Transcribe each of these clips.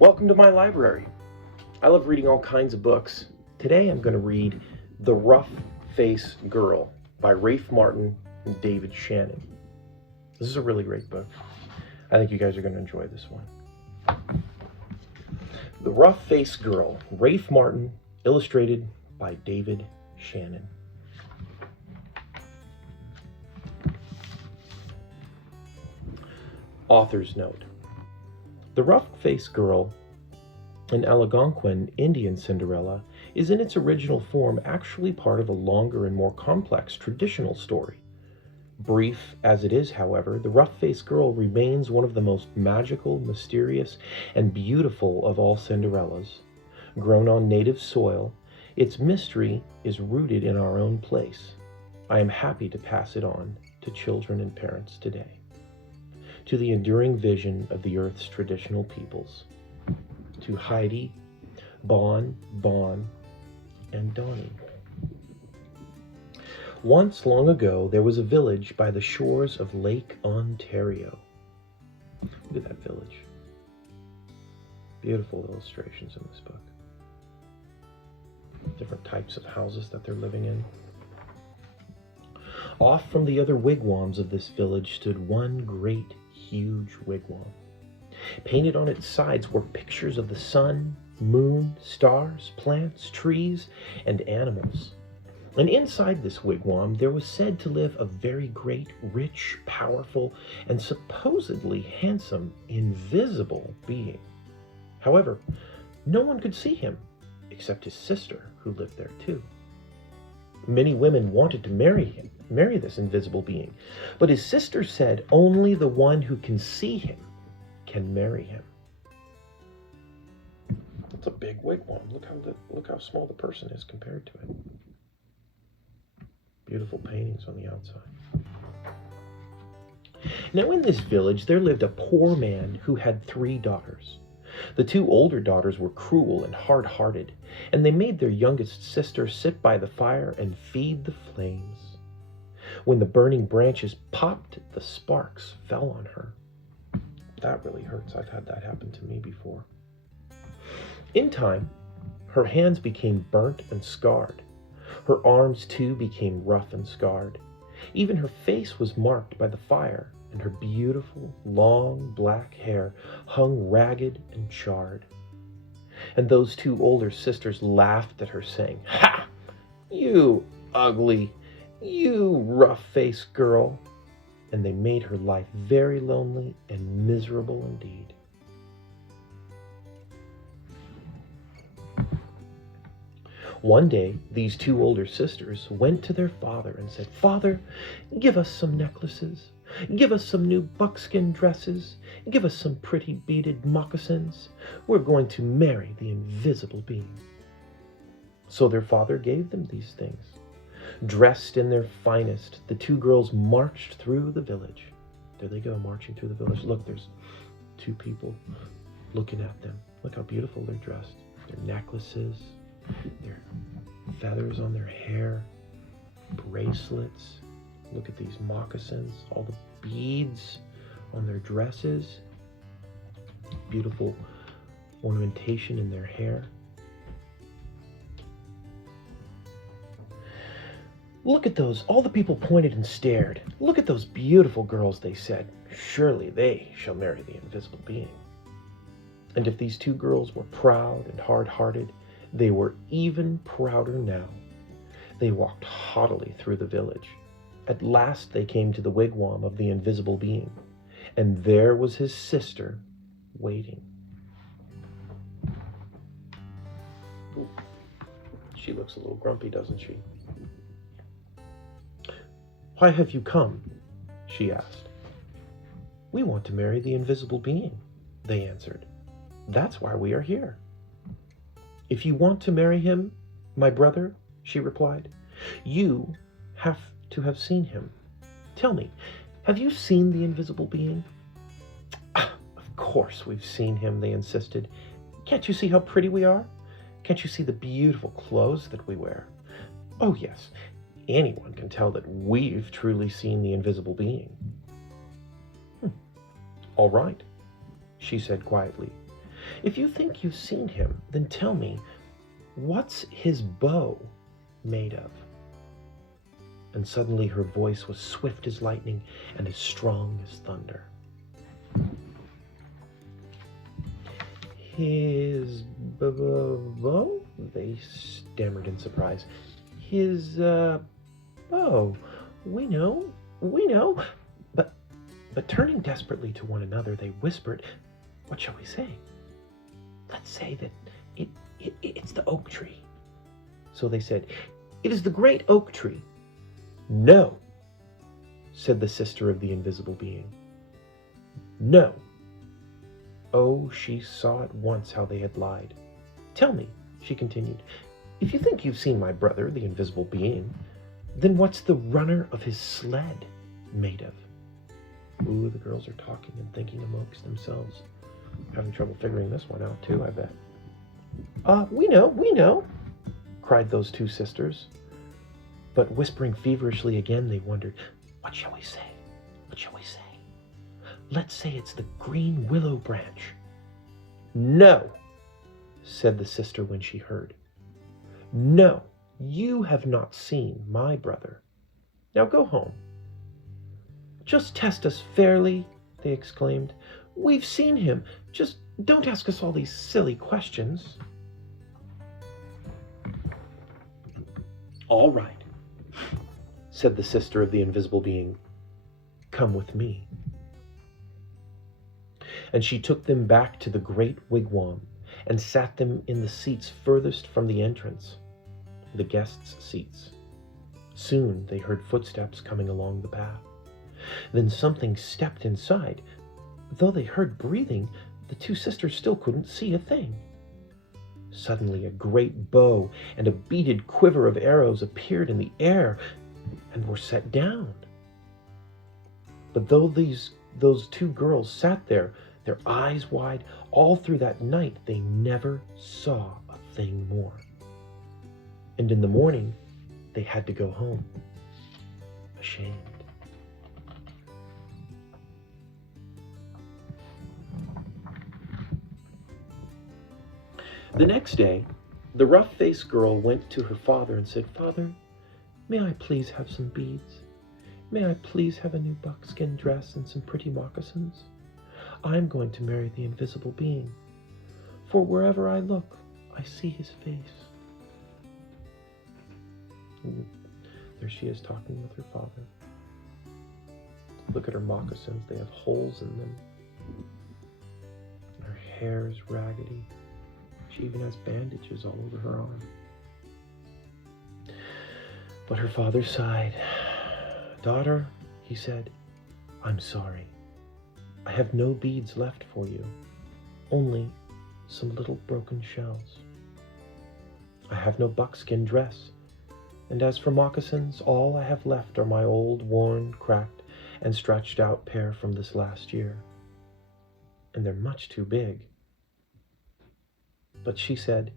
Welcome to my library. I love reading all kinds of books. Today I'm going to read The Rough-Faced Girl by Rafe Martin and David Shannon. This is a really great book. I think you guys are going to enjoy this one. The Rough-Faced Girl, Rafe Martin, illustrated by David Shannon. Author's note. The Rough-Faced Girl, an Algonquin Indian Cinderella, is in its original form actually part of a longer and more complex traditional story. Brief as it is, however, the rough-faced girl remains one of the most magical, mysterious, and beautiful of all Cinderellas. Grown on native soil, its mystery is rooted in our own place. I am happy to pass it on to children and parents today, to the enduring vision of the earth's traditional peoples, to Heidi, Bon, and Donnie. Once, long ago, there was a village by the shores of Lake Ontario. Look at that village. Beautiful illustrations in this book. Different types of houses that they're living in. Off from the other wigwams of this village stood one great, huge wigwam. Painted on its sides were pictures of the sun, moon, stars, plants, trees, and animals. And inside this wigwam there was said to live a very great, rich, powerful, and supposedly handsome, invisible being. However, no one could see him except his sister, who lived there too. Many women wanted to marry this invisible being, but his sister said only the one who can see him can marry him. It's a big wigwam. Look how small the person is compared to it. Beautiful paintings on the outside. Now in this village there lived a poor man who had 3 daughters. The 2 older daughters were cruel and hard-hearted, and they made their youngest sister sit by the fire and feed the flames. When the burning branches popped, the sparks fell on her. That really hurts. I've had that happen to me before. In time, her hands became burnt and scarred. Her arms, too, became rough and scarred. Even her face was marked by the fire, and her beautiful, long, black hair hung ragged and charred. And those 2 older sisters laughed at her, saying, "Ha! You ugly, you rough-faced girl." And they made her life very lonely and miserable indeed. One day, these 2 older sisters went to their father and said, "Father, give us some necklaces. Give us some new buckskin dresses. Give us some pretty beaded moccasins. We're going to marry the invisible being." So their father gave them these things. Dressed in their finest, the 2 girls marched through the village. There they go, marching through the village. Look, there's 2 people looking at them. Look how beautiful they're dressed. Their necklaces, their feathers on their hair, bracelets. Look at these moccasins, all the beads on their dresses. Beautiful ornamentation in their hair. "Look at those." All the people pointed and stared. "Look at those beautiful girls," they said. "Surely they shall marry the invisible being." And if these 2 girls were proud and hard-hearted, they were even prouder now. They walked haughtily through the village. At last they came to the wigwam of the invisible being, and there was his sister waiting. Ooh, she looks a little grumpy, doesn't she? "Why have you come?" she asked. "We want to marry the invisible being," they answered. "That's why we are here." "If you want to marry him, my brother," she replied, "you have to have seen him. Tell me, have you seen the invisible being?" "Of course we've seen him," they insisted. "Can't you see how pretty we are? Can't you see the beautiful clothes that we wear? Oh yes, anyone can tell that we've truly seen the invisible being." All right," she said quietly. If you think you've seen him, then tell me, what's his bow made of?" And suddenly her voice was swift as lightning and as strong as thunder. "His bow?" they stammered in surprise. "His bow. We know." But turning desperately to one another, they whispered, "What shall we say? Let's say that it's the oak tree." So they said, "It is the great oak tree." "No," said the sister of the invisible being. "No." Oh, she saw at once how they had lied. "Tell me," she continued, "if you think you've seen my brother, the invisible being, then what's the runner of his sled made of?" Ooh, the girls are talking and thinking amongst themselves. Having trouble figuring this one out too, I bet. We know, cried those two sisters. But whispering feverishly again, they wondered, "What shall we say? What shall we say? Let's say it's the green willow branch." "No," said the sister when she heard. "No, you have not seen my brother. Now go home." "Just test us fairly," they exclaimed. "We've seen him. Just don't ask us all these silly questions." "All right," said the sister of the invisible being. "Come with me." And she took them back to the great wigwam and sat them in the seats furthest from the entrance, the guests' seats. Soon they heard footsteps coming along the path. Then something stepped inside. Though they heard breathing, the two sisters still couldn't see a thing. Suddenly a great bow and a beaded quiver of arrows appeared in the air and were set down. But though those two girls sat there, their eyes wide, all through that night, they never saw a thing more. And in the morning, they had to go home, ashamed. The next day, the rough-faced girl went to her father and said, "Father, may I please have some beads? May I please have a new buckskin dress and some pretty moccasins? I'm going to marry the invisible being, for wherever I look, I see his face." And there she is talking with her father. Look at her moccasins, they have holes in them. Her hair is raggedy. She even has bandages all over her arm. But her father sighed. "Daughter," he said, "I'm sorry. I have no beads left for you, only some little broken shells. I have no buckskin dress, and as for moccasins, all I have left are my old, worn, cracked, and stretched out pair from this last year. And they're much too big." But she said,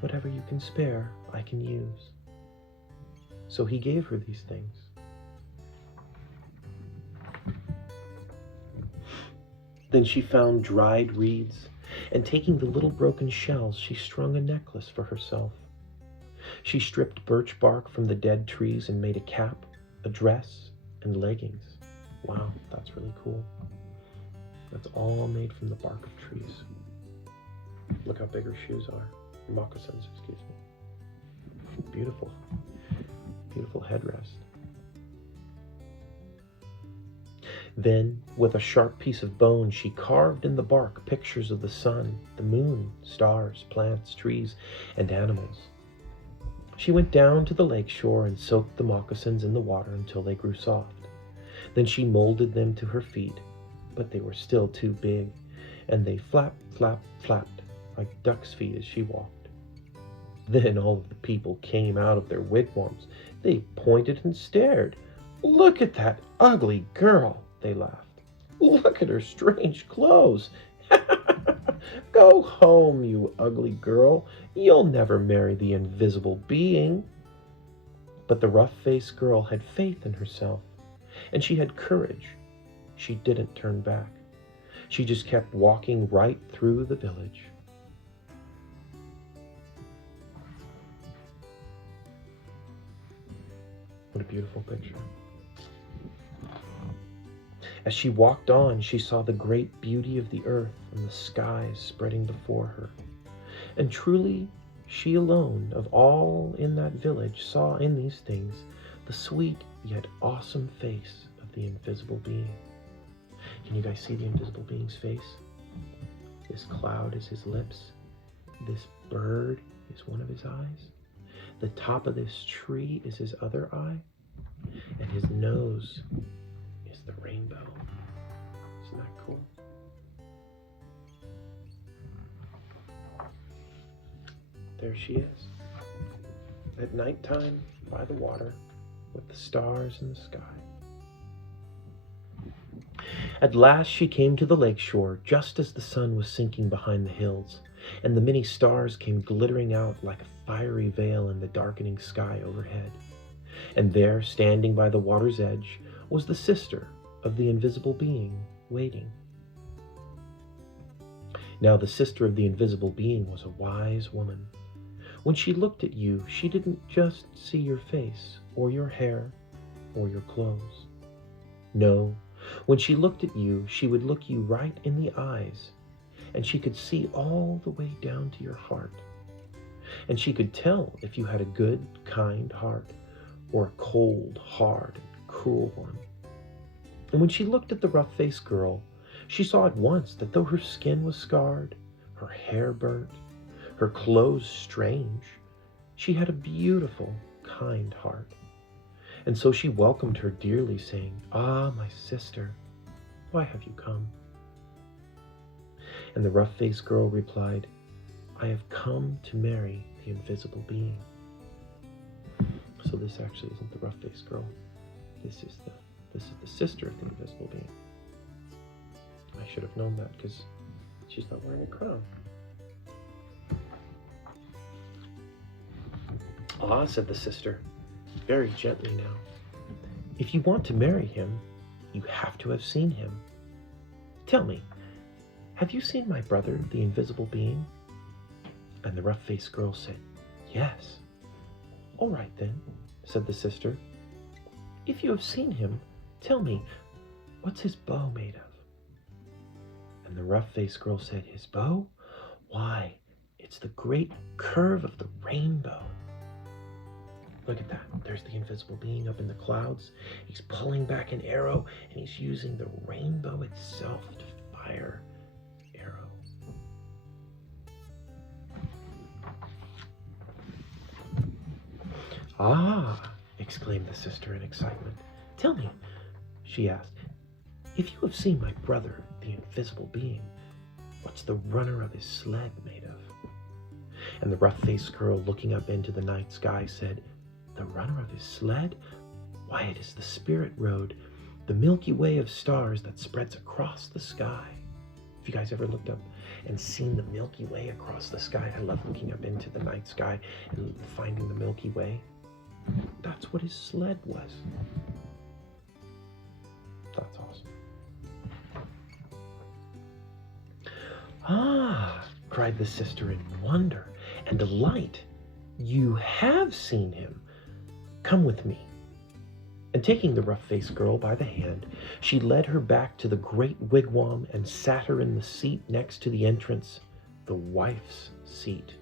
"Whatever you can spare, I can use." So he gave her these things. Then she found dried reeds, and taking the little broken shells, she strung a necklace for herself. She stripped birch bark from the dead trees and made a cap, a dress, and leggings. Wow, that's really cool. That's all made from the bark of trees. Look how big her shoes are. Moccasins, excuse me. Beautiful. Beautiful headrest. Then, with a sharp piece of bone, she carved in the bark pictures of the sun, the moon, stars, plants, trees, and animals. She went down to the lake shore and soaked the moccasins in the water until they grew soft. Then she molded them to her feet, but they were still too big, and they flapped, flapped, flapped like duck's feet as she walked. Then all of the people came out of their wigwams. They pointed and stared. "Look at that ugly girl," they laughed. "Look at her strange clothes. Go home, you ugly girl. You'll never marry the invisible being." But the rough-faced girl had faith in herself, and she had courage. She didn't turn back. She just kept walking right through the village. What a beautiful picture. As she walked on, she saw the great beauty of the earth and the skies spreading before her. And truly, she alone of all in that village saw in these things the sweet yet awesome face of the invisible being. Can you guys see the invisible being's face? This cloud is his lips. This bird is one of his eyes. The top of this tree is his other eye. And his nose is the rainbow. Isn't that cool? There she is, at nighttime by the water with the stars in the sky. At last she came to the lake shore just as the sun was sinking behind the hills, and the many stars came glittering out like a fiery veil in the darkening sky overhead. And there, standing by the water's edge, was the sister of the invisible being, waiting. Now the sister of the invisible being was a wise woman. When she looked at you, she didn't just see your face, or your hair, or your clothes. No, when she looked at you, she would look you right in the eyes, and she could see all the way down to your heart. And she could tell if you had a good, kind heart, or a cold, hard, and cruel one. And when she looked at the rough-faced girl, she saw at once that though her skin was scarred, her hair burnt, her clothes strange, she had a beautiful, kind heart. And so she welcomed her dearly, saying, "Ah, my sister, why have you come?" And the rough-faced girl replied, "I have come to marry the invisible being." So this actually isn't the rough-faced girl. This is the sister of the invisible being. I should have known that because she's not wearing a crown. "Ah," said the sister, very gently now, "if you want to marry him, you have to have seen him. Tell me, have you seen my brother, the invisible being?" And the rough-faced girl said, "Yes." "All right then," said the sister. "If you have seen him, tell me, what's his bow made of?" And the rough-faced girl said, "His bow? Why, it's the great curve of the rainbow." Look at that. There's the invisible being up in the clouds. He's pulling back an arrow, and he's using the rainbow itself to fire the arrow. "Ah," exclaimed the sister in excitement. "Tell me," she asked, "if you have seen my brother, the invisible being, what's the runner of his sled made of?" And the rough-faced girl, looking up into the night sky, said, "The runner of his sled? Why, it is the spirit road, the Milky Way of stars that spreads across the sky." Have you guys ever looked up and seen the Milky Way across the sky? I love looking up into the night sky and finding the Milky Way. That's what his sled was. That's awesome. "Ah," cried the sister in wonder and delight, "you have seen him. Come with me." And taking the rough-faced girl by the hand, she led her back to the great wigwam and sat her in the seat next to the entrance, the wife's seat.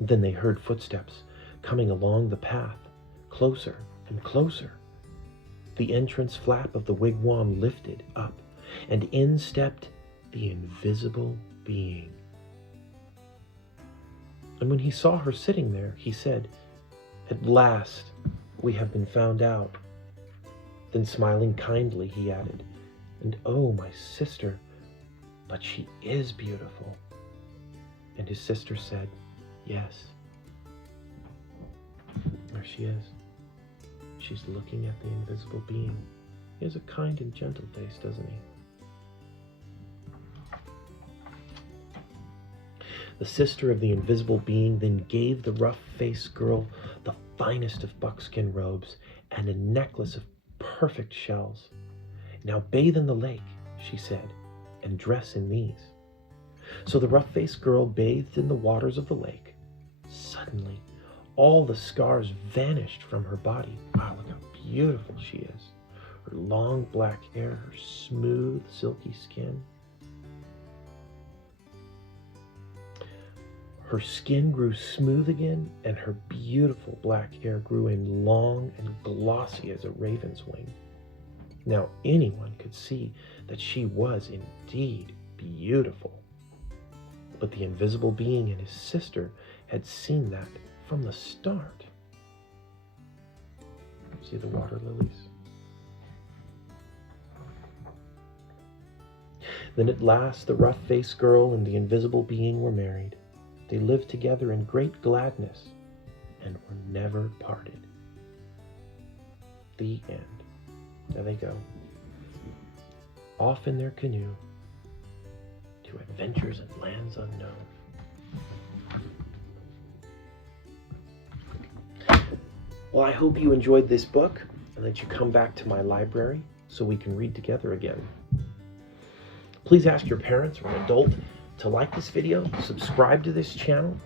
Then they heard footsteps coming along the path, closer and closer. The entrance flap of the wigwam lifted up, and in stepped the invisible being. And when he saw her sitting there, he said, "At last we have been found out." Then smiling kindly, he added, "And oh, my sister, but she is beautiful." And his sister said, "Yes." There she is. She's looking at the invisible being. He has a kind and gentle face, doesn't he? The sister of the invisible being then gave the rough-faced girl the finest of buckskin robes and a necklace of perfect shells. "Now bathe in the lake," she said, and dress in these. So the rough-faced girl bathed in the waters of the lake. Suddenly, all the scars vanished from her body. Wow, look how beautiful she is. Her long black hair, her smooth, silky skin. Her skin grew smooth again, and her beautiful black hair grew in long and glossy as a raven's wing. Now anyone could see that she was indeed beautiful. But the invisible being and his sister had seen that from the start. See the water lilies? Then at last the rough-faced girl and the invisible being were married. They lived together in great gladness and were never parted. The end. There they go, off in their canoe to adventures in lands unknown. Well, I hope you enjoyed this book and that you come back to my library so we can read together again. Please ask your parents or an adult to like this video, subscribe to this channel,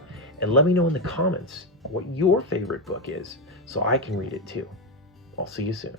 and let me know in the comments what your favorite book is so I can read it too. I'll see you soon.